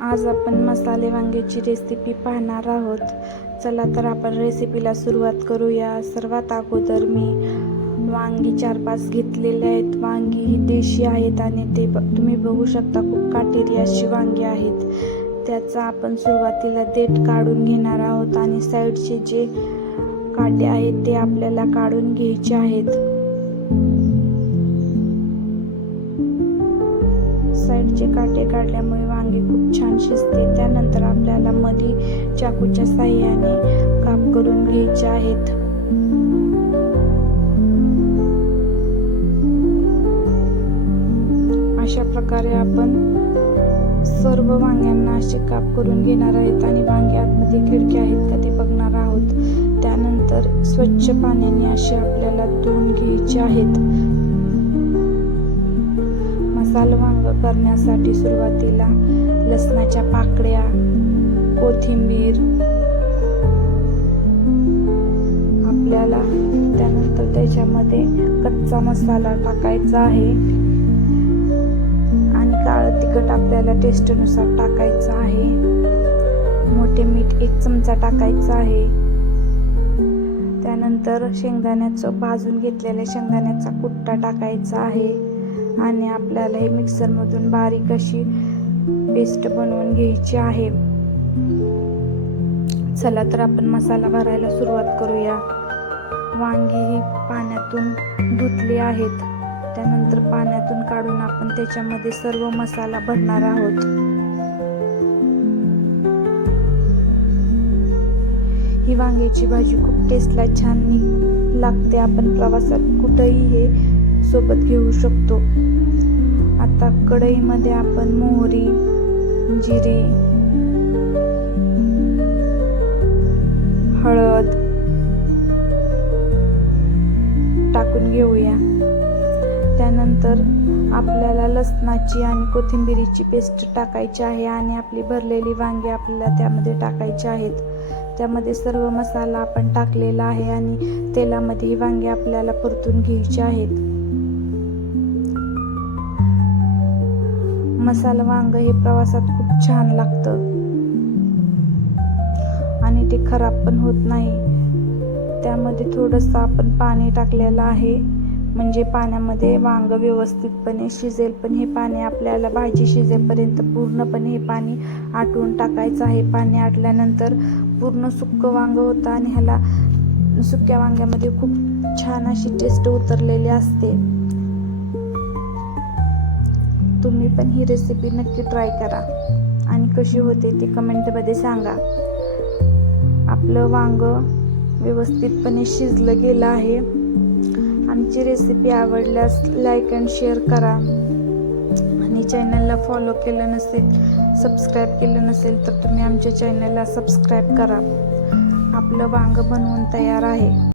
आज आपण मसाले वांग्याची रेसिपी पाहणार आहोत. चला तर आपण रेसिपीला सुरुवात करूया. सर्वात अगोदर मी वांगी चार पाच घेतलेले आहेत. वांगी ही देशी आहेत आणि ते तुम्ही बघू शकता खूप काटेरी अशी वांगी आहेत. त्याचा आपण सुरुवातीला देठ काढून घेणार आहोत आणि साईडचे जे काटे आहेत ते आपल्याला काढून घ्यायचे आहेत. साईडचे काटे काढल्यामुळे वांगे खूप छान शिजते. त्यानंतर आपल्याला मधी चाकूच्या साह्याने काप करून घ्यायचे आहेत. अशा प्रकारे आपण सर्व वांग्यांना असे काप करून घेणार आहेत आणि वांगे आतमध्ये खिडक्या आहेत का ते बघणार आहोत. त्यानंतर स्वच्छ पाण्याने असे आपल्याला धुवून घ्यायचे आहेत. मसाला वांग करण्यासाठी सुरुवातीला लसणाच्या पाकळ्या कोथिंबीर आपल्याला त्यानंतर त्याच्यामध्ये कच्चा मसाला टाकायचा आहे. आणि काळं तिखट आपल्याला टेस्टनुसार टाकायचं आहे. मोठे मीठ एक चमचा टाकायचं आहे. त्यानंतर शेंगदाण्याचं भाजून घेतलेल्या शेंगदाण्याचा कुट्टा टाकायचा आहे. आणि आपल्याला हे मिक्सरमधून बारीक अशी पेस्ट बनवून घ्यायची आहे. चला तर आपण मसाला भरायला सुरुवात करूया. वांगी ही पाण्यातून धुतली आहेत. त्यानंतर पाण्यातून काढून आपण त्याच्यामध्ये सर्व मसाला भरणार आहोत. ही वांग्याची भाजी खूप टेस्टला छान लागते. आपण प्रवासात कुठंही हे सोबत घेऊ शकतो. आता कढईमध्ये आपण मोहरी जिरे हळद टाकून घेऊया. त्यानंतर आपल्याला लसणाची आणि कोथिंबिरीची पेस्ट टाकायची आहे आणि आपली भरलेली वांगी आपल्याला त्यामध्ये टाकायची आहेत. त्यामध्ये सर्व मसाला आपण टाकलेला आहे आणि तेलामध्ये ही वांगी आपल्याला परतून घ्यायची आहेत. मसाला वांग हे प्रवासात खूप छान लागतं. आणि ते खराब पण होत नाही. त्यामध्ये थोडंसं आपण पाणी टाकलेलं आहे. म्हणजे पाण्यामध्ये वांग व्यवस्थितपणे शिजेल पण हे पाणी आपल्याला भाजी शिजेपर्यंत पूर्णपणे हे पाणी आटवून टाकायचं आहे. पाणी आटल्यानंतर पूर्ण सुक्क वांग होतं आणि ह्याला सुक्या वांग्यामध्ये खूप छान अशी टेस्ट उतरलेली असते. तुम्ही पण ही रेसिपी नक्की ट्राय करा. आणि कशी होते ते कमेंटमध्ये सांगा. आपलं वांग व्यवस्थितपणे शिजलं गेलं आहे. आमची रेसिपी आवडल्यास लाईक अँड शेअर करा. आणि चॅनलला फॉलो केलं नसेल सबस्क्राईब केलं नसेल तर तुम्ही आमच्या चॅनलला सबस्क्राईब करा. आपलं वांग बनवून तयार आहे.